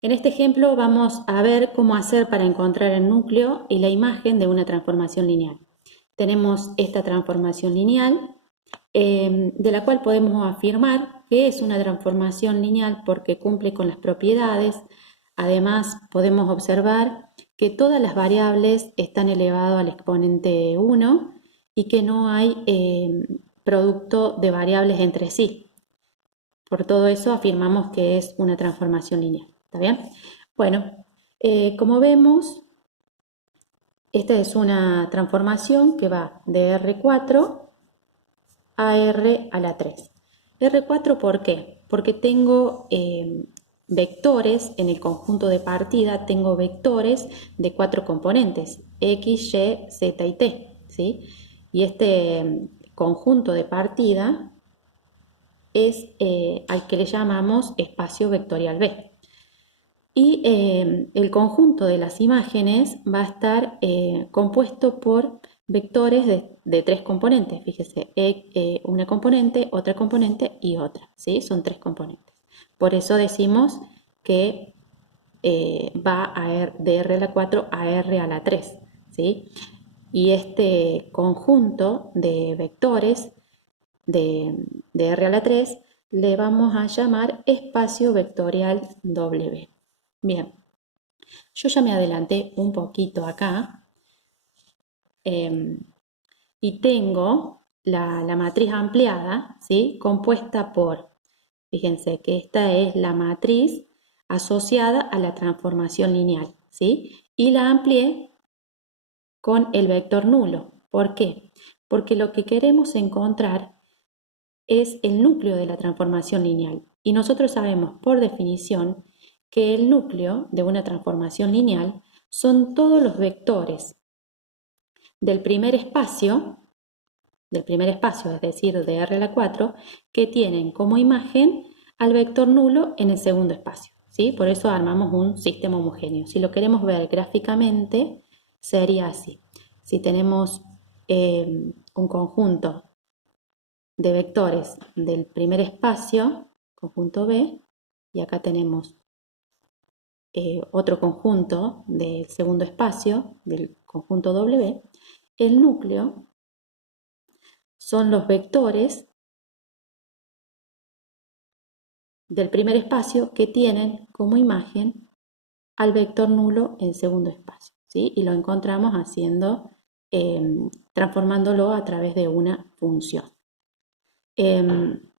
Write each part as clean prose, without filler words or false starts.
En este ejemplo vamos a ver cómo hacer para encontrar el núcleo y la imagen de una transformación lineal. Tenemos esta transformación lineal, de la cual podemos afirmar que es una transformación lineal porque cumple con las propiedades. Además, podemos observar que todas las variables están elevadas al exponente 1 y que no hay producto de variables entre sí. Por todo eso afirmamos que es una transformación lineal. ¿Está bien? Bueno, como vemos, esta es una transformación que va de R4 a R a la 3. R4, ¿por qué? Porque tengo vectores en el conjunto de partida, tengo vectores de 4 componentes, X, Y, Z y T, ¿sí? Y este conjunto de partida es al que le llamamos espacio vectorial B. Y el conjunto de las imágenes va a estar compuesto por vectores de 3 componentes. Fíjese, una componente, otra componente y otra, ¿sí? Son 3 componentes. Por eso decimos que va de R a la 4 a R a la 3, ¿sí? Y este conjunto de vectores de R a la 3 le vamos a llamar espacio vectorial W. Bien, yo ya me adelanté un poquito acá y tengo la matriz ampliada, ¿sí? Compuesta por, fíjense que esta es la matriz asociada a la transformación lineal, ¿sí? Y la amplié con el vector nulo. ¿Por qué? Porque lo que queremos encontrar es el núcleo de la transformación lineal. Y nosotros sabemos por definición que el núcleo de una transformación lineal son todos los vectores del primer espacio, es decir, de R a la 4, que tienen como imagen al vector nulo en el segundo espacio, ¿sí? Por eso armamos un sistema homogéneo. Si lo queremos ver gráficamente, sería así. Si tenemos un conjunto de vectores del primer espacio, conjunto B, y acá tenemos otro conjunto del segundo espacio, del conjunto W, el núcleo son los vectores del primer espacio que tienen como imagen al vector nulo en segundo espacio, ¿sí? Y lo encontramos haciendo, transformándolo a través de una función. En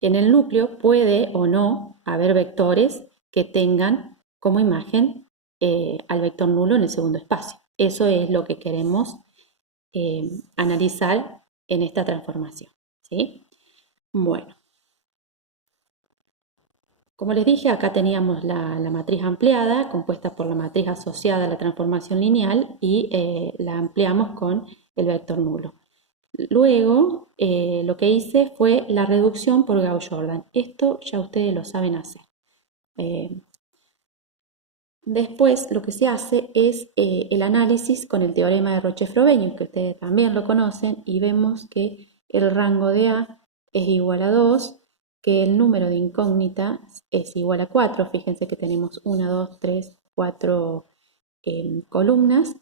el núcleo puede o no haber vectores que tengan como imagen al vector nulo en el segundo espacio. Eso es lo que queremos analizar en esta transformación, ¿sí? Bueno, como les dije, acá teníamos la matriz ampliada, compuesta por la matriz asociada a la transformación lineal, y la ampliamos con el vector nulo. Luego, lo que hice fue la reducción por Gauss-Jordan. Esto ya ustedes lo saben hacer. Después, lo que se hace es el análisis con el teorema de Roche-Frobenius, que ustedes también lo conocen, y vemos que el rango de A es igual a 2, que el número de incógnitas es igual a 4. Fíjense que tenemos 1, 2, 3, 4 columnas,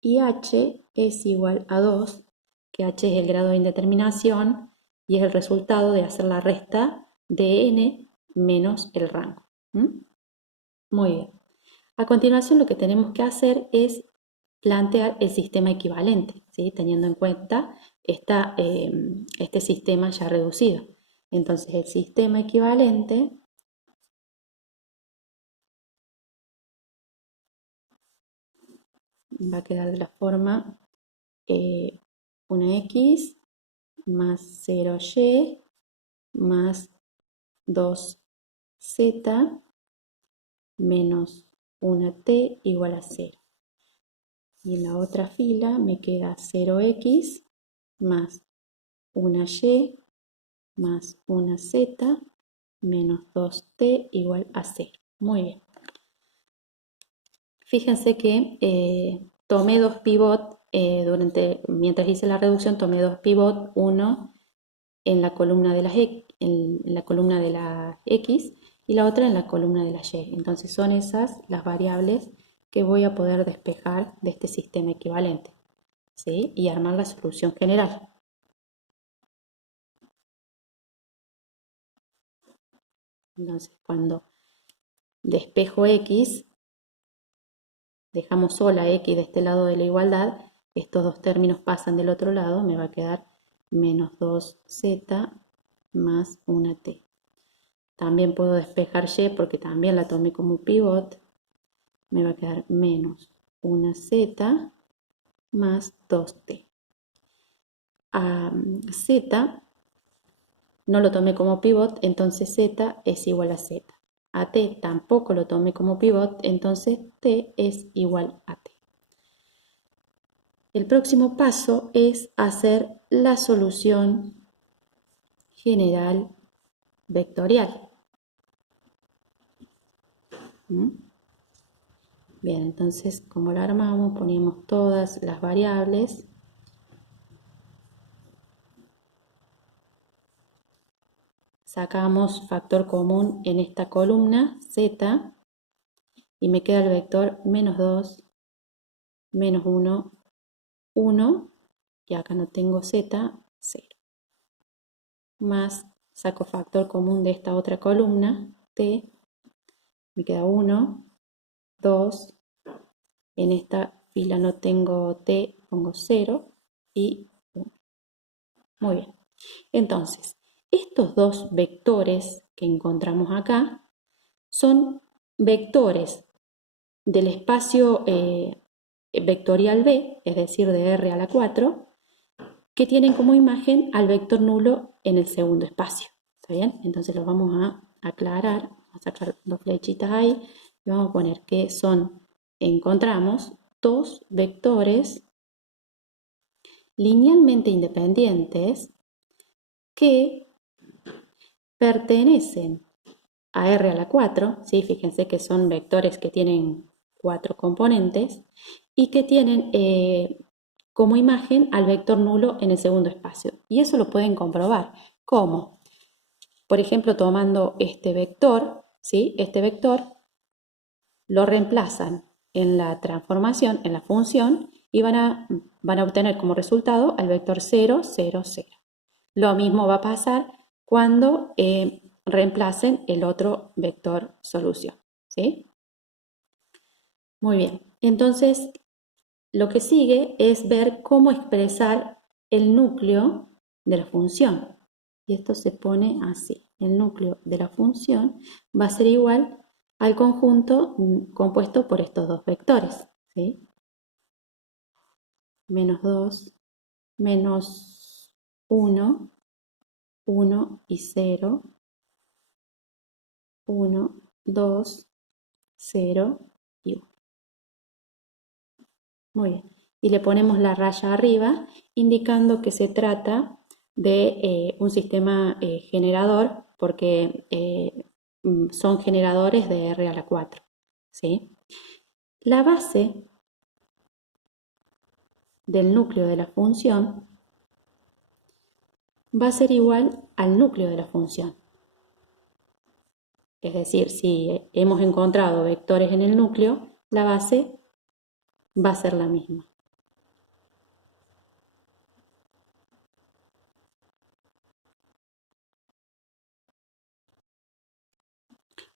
y H es igual a 2, que H es el grado de indeterminación y es el resultado de hacer la resta de n menos el rango. Muy bien. A continuación, lo que tenemos que hacer es plantear el sistema equivalente, ¿sí? Teniendo en cuenta este sistema ya reducido. Entonces, el sistema equivalente va a quedar de la forma 1x más 0y más 2z menos 1t igual a 0. Y en la otra fila me queda 0x más 1y más 1z menos 2t igual a 0. Muy bien. Fíjense que tomé dos pivots mientras hice la reducción, tomé dos pivots, uno en la columna de las x y la otra en la columna de la Y. Entonces son esas las variables que voy a poder despejar de este sistema equivalente, ¿sí? Y armar la solución general. Entonces cuando despejo X, dejamos sola X de este lado de la igualdad, estos dos términos pasan del otro lado, me va a quedar menos 2z más una t. También puedo despejar Y porque también la tomé como pivot, me va a quedar menos una z más 2t. A z no lo tomé como pivot, entonces z es igual a z. A t tampoco lo tomé como pivot, entonces t es igual a t. El próximo paso es hacer la solución general vectorial. Bien, entonces como la armamos, ponemos todas las variables. Sacamos factor común en esta columna, z, y me queda el vector menos 2, menos 1, 1, y acá no tengo z, 0. Más, saco factor común de esta otra columna, t, me queda 1, 2, en esta fila no tengo t, pongo 0 y 1. Muy bien. Entonces, estos dos vectores que encontramos acá son vectores del espacio vectorial B, es decir, de R a la 4, que tienen como imagen al vector nulo en el segundo espacio. ¿Está bien? Entonces los vamos a aclarar, vamos a sacar dos flechitas ahí y vamos a poner que encontramos dos vectores linealmente independientes que pertenecen a R a la 4, ¿sí? Fíjense que son vectores que tienen 4 componentes y que tienen como imagen al vector nulo en el segundo espacio. Y eso lo pueden comprobar. ¿Cómo? Por ejemplo, tomando este vector, ¿sí? Este vector lo reemplazan en la transformación, en la función, y van a obtener como resultado al vector 0, 0, 0. Lo mismo va a pasar cuando reemplacen el otro vector solución, ¿sí? Muy bien, entonces lo que sigue es ver cómo expresar el núcleo de la función. Y esto se pone así. El núcleo de la función va a ser igual al conjunto compuesto por estos dos vectores, ¿sí? Menos 2, menos 1, 1 y 0, 1, 2, 0 y 1. Muy bien. Y le ponemos la raya arriba, indicando que se trata de un sistema generador, porque son generadores de R a la 4. ¿Sí? La base del núcleo de la función va a ser igual al núcleo de la función. Es decir, si hemos encontrado vectores en el núcleo, la base va a ser la misma.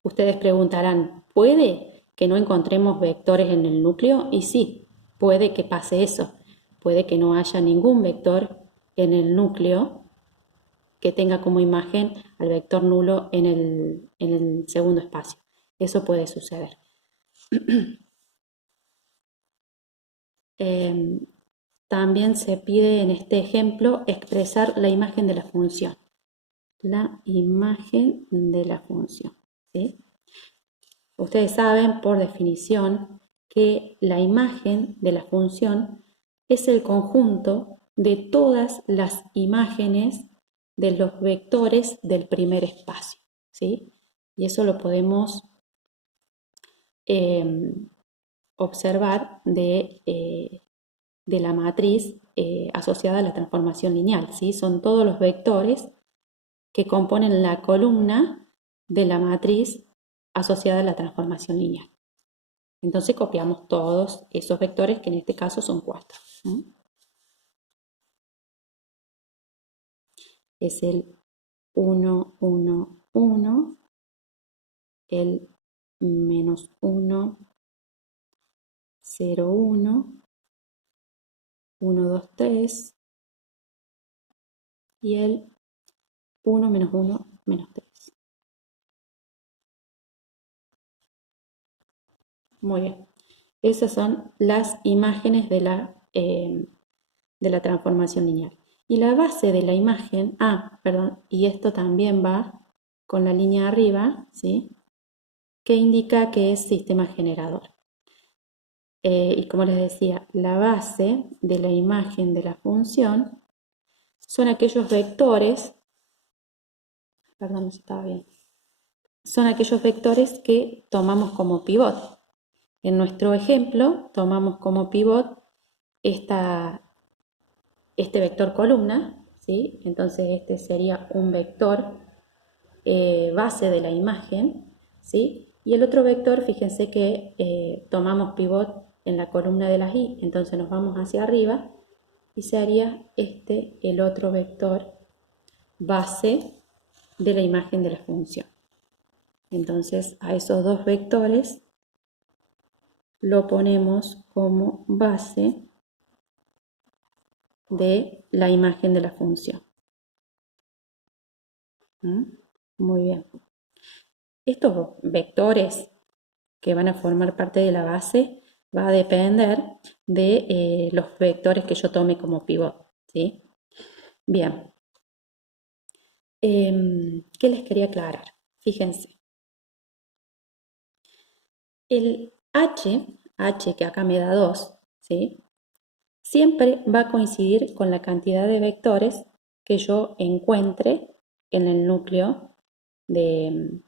Ustedes preguntarán, ¿puede que no encontremos vectores en el núcleo? Y sí, puede que pase eso. Puede que no haya ningún vector en el núcleo que tenga como imagen al vector nulo en el segundo espacio. Eso puede suceder. También se pide en este ejemplo expresar la imagen de la función. La imagen de la función, ¿sí? Ustedes saben por definición que la imagen de la función es el conjunto de todas las imágenes de los vectores del primer espacio, ¿sí? Y eso lo podemos observar de la matriz asociada a la transformación lineal, ¿sí? Son todos los vectores que componen la columna de la matriz asociada a la transformación lineal. Entonces copiamos todos esos vectores, que en este caso son 4. Es el 1, 1, 1, el menos 1, 0, 1, 1, 2, 3 y el 1, menos 1, menos 3. Muy bien. Esas son las imágenes de la transformación lineal. Y la base de la imagen, perdón, y esto también va con la línea arriba, ¿sí? Que indica que es sistema generador. Y como les decía, la base de la imagen de la función son aquellos vectores, perdón, no estaba bien, son aquellos vectores que tomamos como pivot. En nuestro ejemplo, tomamos como pivot este vector columna, ¿sí? Entonces este sería un vector base de la imagen, ¿sí? Y el otro vector, fíjense que tomamos pivot en la columna de las y, entonces nos vamos hacia arriba y sería el otro vector base de la imagen de la función. Entonces a esos dos vectores lo ponemos como base de la imagen de la función. Muy bien. Estos vectores que van a formar parte de la base va a depender de los vectores que yo tome como pivot, ¿sí? Bien. ¿Qué les quería aclarar? Fíjense. El h que acá me da 2, ¿sí? Siempre va a coincidir con la cantidad de vectores que yo encuentre en el núcleo del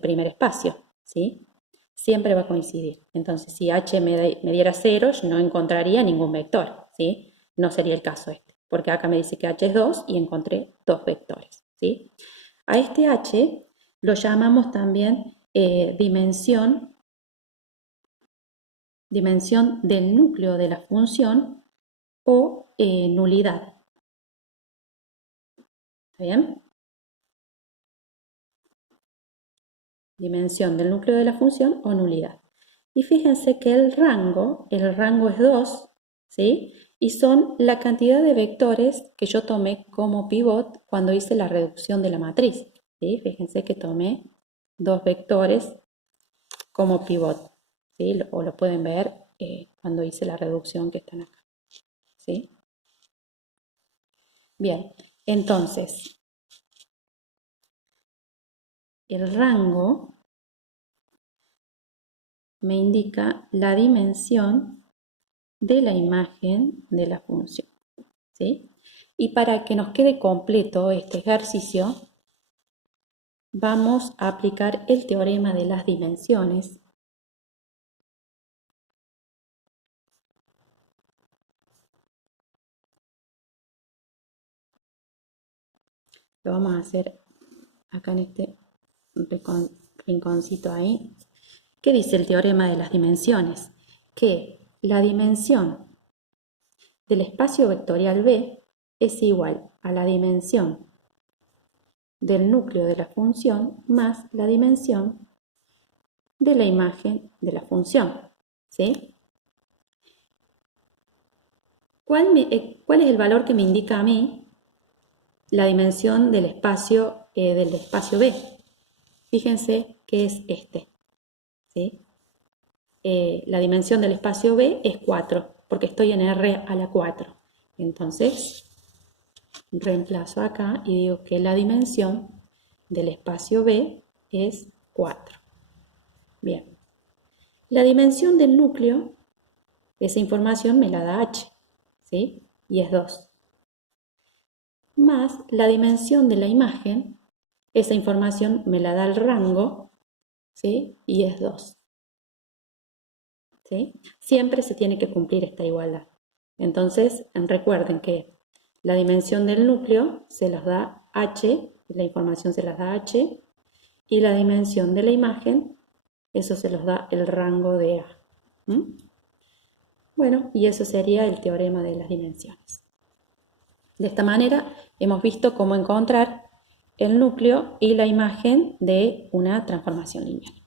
primer espacio, ¿sí? Siempre va a coincidir. Entonces, si h me diera 0, yo no encontraría ningún vector, ¿sí? No sería el caso este, porque acá me dice que h es 2 y encontré 2 vectores, ¿sí? A este h lo llamamos también dimensión del núcleo de la función o nulidad. ¿Está bien? Dimensión del núcleo de la función o nulidad. Y fíjense que el rango es 2, ¿sí? Y son la cantidad de vectores que yo tomé como pivot cuando hice la reducción de la matriz, ¿sí? Fíjense que tomé 2 vectores como pivot, ¿sí? O lo pueden ver cuando hice la reducción que están acá, ¿sí? Bien, entonces, el rango me indica la dimensión de la imagen de la función, ¿sí? Y para que nos quede completo este ejercicio, vamos a aplicar el teorema de las dimensiones. Lo vamos a hacer acá en este rinconcito ahí. ¿Qué dice el teorema de las dimensiones? Que la dimensión del espacio vectorial B es igual a la dimensión del núcleo de la función más la dimensión de la imagen de la función, ¿sí? ¿Cuál es el valor que me indica a mí la dimensión del espacio B? Fíjense que es este, ¿sí? La dimensión del espacio B es 4, porque estoy en R a la 4. Entonces, reemplazo acá y digo que la dimensión del espacio B es 4. Bien. La dimensión del núcleo, esa información me la da H, ¿sí? Y es 2. Más la dimensión de la imagen, esa información me la da el rango, ¿sí? Y es 2. ¿Sí? Siempre se tiene que cumplir esta igualdad. Entonces, recuerden que la dimensión del núcleo se las da H, la información se las da H, y la dimensión de la imagen, eso se los da el rango de A. Bueno, y eso sería el teorema de las dimensiones. De esta manera hemos visto cómo encontrar el núcleo y la imagen de una transformación lineal.